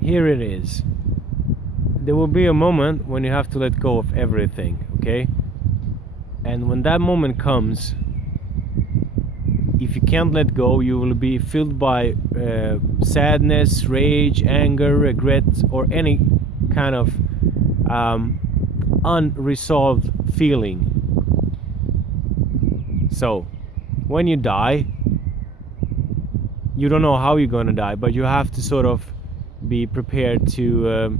here it is. There will be a moment when you have to let go of everything, okay? And when that moment comes, if you can't let go, you will be filled by sadness, rage, anger, regret, or any kind of unresolved feeling. So, when you die, you don't know how you're gonna die, but you have to sort of be prepared to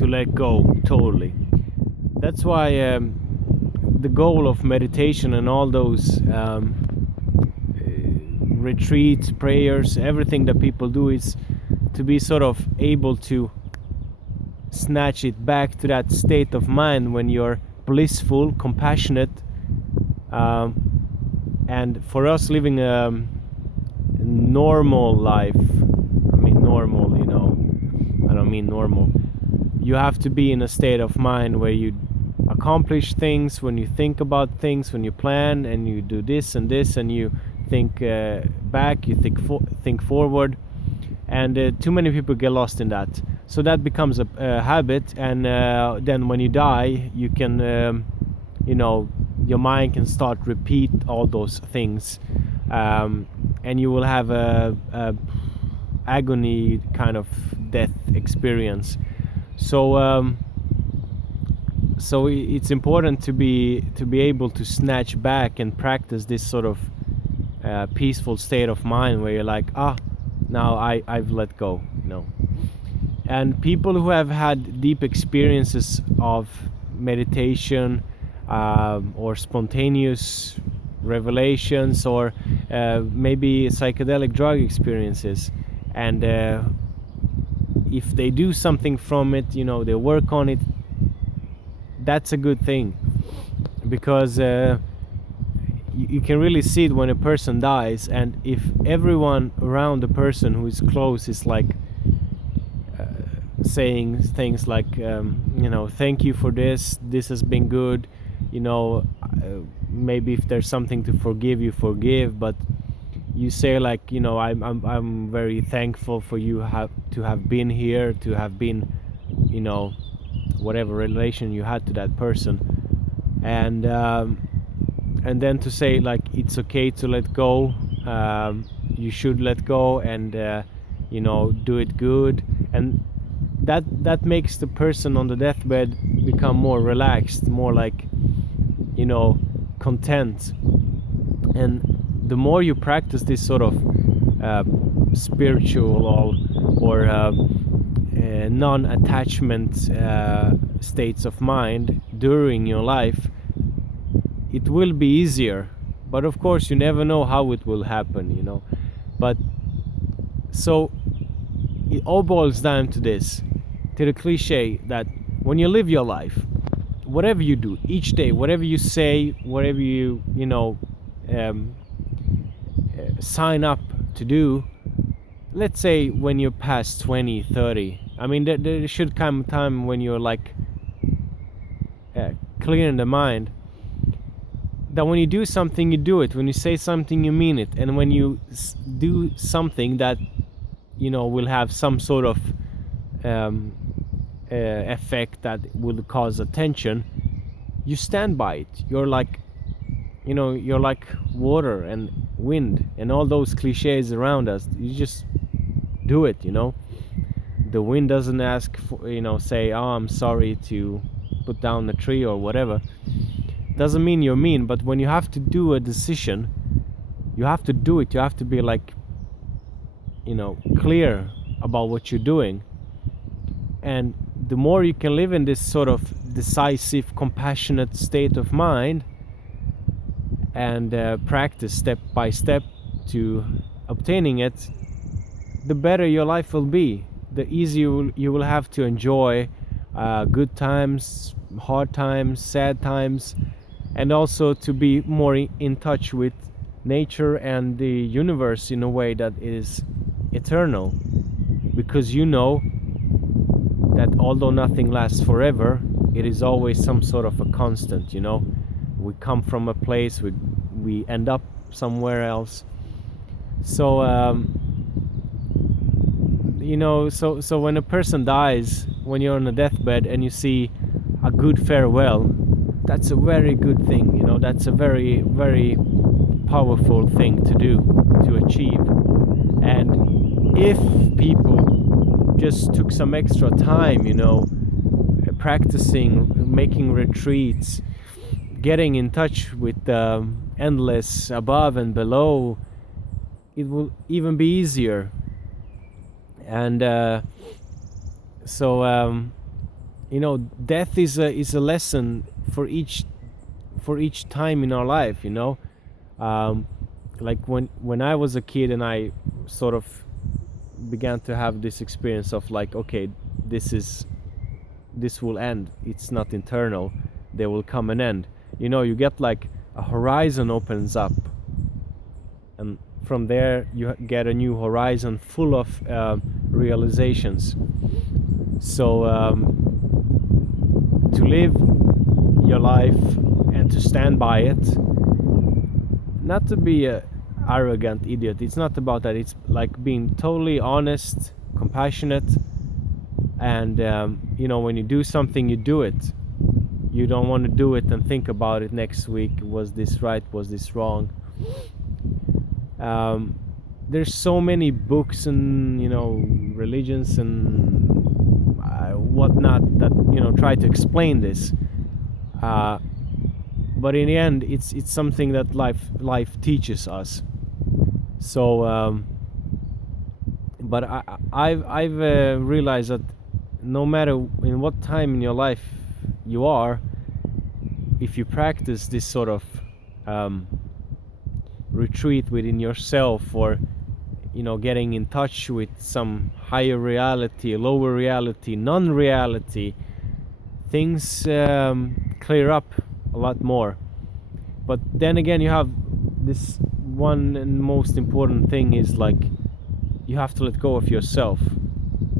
let go totally. That's why the goal of meditation and all those retreats, prayers, everything that people do is to be sort of able to snatch it back to that state of mind when you're blissful, compassionate, and for us living a normal life, I mean normal, I don't mean normal, you have to be in a state of mind where you accomplish things, when you think about things, when you plan and you do this and this, and you think back, you think forward, and too many people get lost in that. So that becomes a habit, and then when you die, you can, your mind can start repeat all those things, and you will have a agony kind of death experience. So it's important to be able to snatch back and practice this sort of peaceful state of mind where you're like, now I've let go, And people who have had deep experiences of meditation or spontaneous revelations, or maybe psychedelic drug experiences, and if they do something from it, they work on it, that's a good thing, because you can really see it when a person dies, and if everyone around the person who is close is like saying things like, thank you for this has been good, maybe if there's something to forgive, you forgive, but you say like, I'm very thankful for you to have been here, to have been, whatever relation you had to that person, and then to say like, it's okay to let go, you should let go, and do it good, and that makes the person on the deathbed become more relaxed, more like, content. And the more you practice this sort of spiritual or non-attachment states of mind during your life, it will be easier. But of course, you never know how it will happen, But so it all boils down to this, to the cliche that when you live your life, whatever you do each day, whatever you say, whatever you sign up to do, let's say when you're past 20, 30, I mean, there should come a time when you're like clear in the mind, that when you do something, you do it, when you say something, you mean it, and when you do something that will have some sort of effect that will cause attention, you stand by it. You're like water and wind and all those cliches around us. You just do it. The wind doesn't ask for, say, I'm sorry to put down the tree or whatever. Doesn't mean you're mean, but when you have to do a decision, you have to do it. You have to be like, clear about what you're doing. And the more you can live in this sort of decisive, compassionate state of mind, and practice step by step to obtaining it, the better your life will be. The easier you will have to enjoy good times, hard times, sad times, and also to be more in touch with nature and the universe in a way that is eternal, because that although nothing lasts forever, it is always some sort of a constant. We come from a place, we end up somewhere else. So you know, so when a person dies, when you're on a deathbed and you see a good farewell, that's a very good thing, you know. That's a very, very powerful thing to do, to achieve. And if people just took some extra time, you know, practicing, making retreats, getting in touch with the endless above and below, it will even be easier. And you know, death is a lesson for each time in our life, you know. Like when I was a kid and I sort of began to have this experience of like, okay, this will end, it's not eternal, there will come an end, you know. You get like a horizon opens up, and from there you get a new horizon full of realizations. So to live your life and to stand by it, not to be a arrogant idiot, it's not about that. It's like being totally honest, compassionate, and you know, when you do something, you do it. You don't want to do it and think about it next week. Was this right? Was this wrong? There's so many books and, you know, religions and whatnot that, you know, try to explain this. But in the end, it's something that life teaches us. So, but I've realized that no matter in what time in your life you are, if you practice this sort of retreat within yourself, or, you know, getting in touch with some higher reality, lower reality, non-reality, things clear up a lot more. But then again, you have this one and most important thing is like, you have to let go of yourself.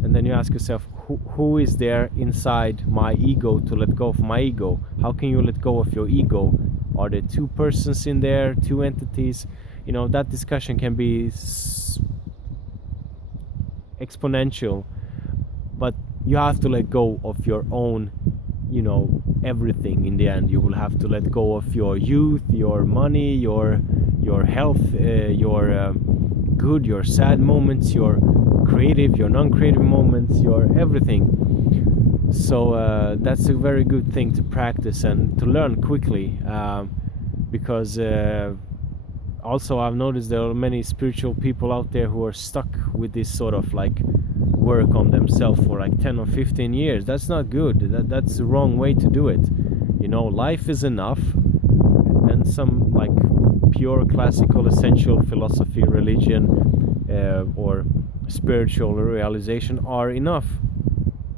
And then you ask yourself, who is there inside my ego to let go of my ego? How can you let go of your ego? Are there two persons in there, two entities? You know, that discussion can be exponential, but you have to let go of your own, you know, everything. In the end, you will have to let go of your youth, your money, your health, your good, your sad moments, your creative, your non-creative moments, your everything. So that's a very good thing to practice and to learn quickly, because also I've noticed there are many spiritual people out there who are stuck with this sort of like work on themselves for like 10 or 15 years. That's not good. That's the wrong way to do it. You know, life is enough, and some like pure classical essential philosophy, religion, or spiritual realization are enough.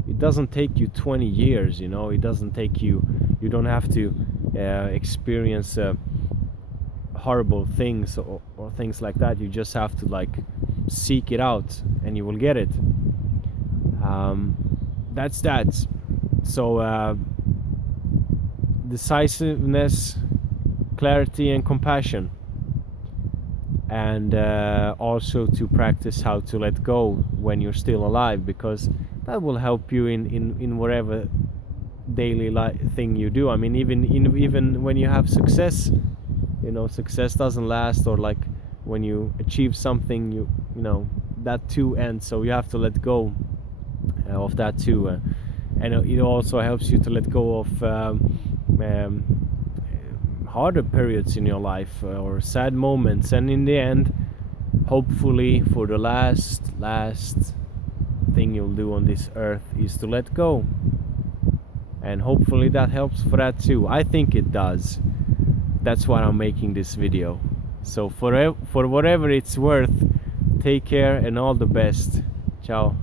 It doesn't take you 20 years, you know. It doesn't take you don't have to experience horrible things or things like that. You just have to like seek it out and you will get it. That's that. So decisiveness, clarity, and compassion, and also to practice how to let go when you're still alive, because that will help you in whatever daily thing you do. I mean, even when you have success, you know, success doesn't last, or like when you achieve something, you know, that too ends. So you have to let go of that too, and it also helps you to let go of harder periods in your life, or sad moments. And in the end, hopefully, for the last thing you'll do on this earth is to let go. And hopefully that helps for that too. I think it does. That's why I'm making this video. So for whatever it's worth, take care and all the best. Ciao.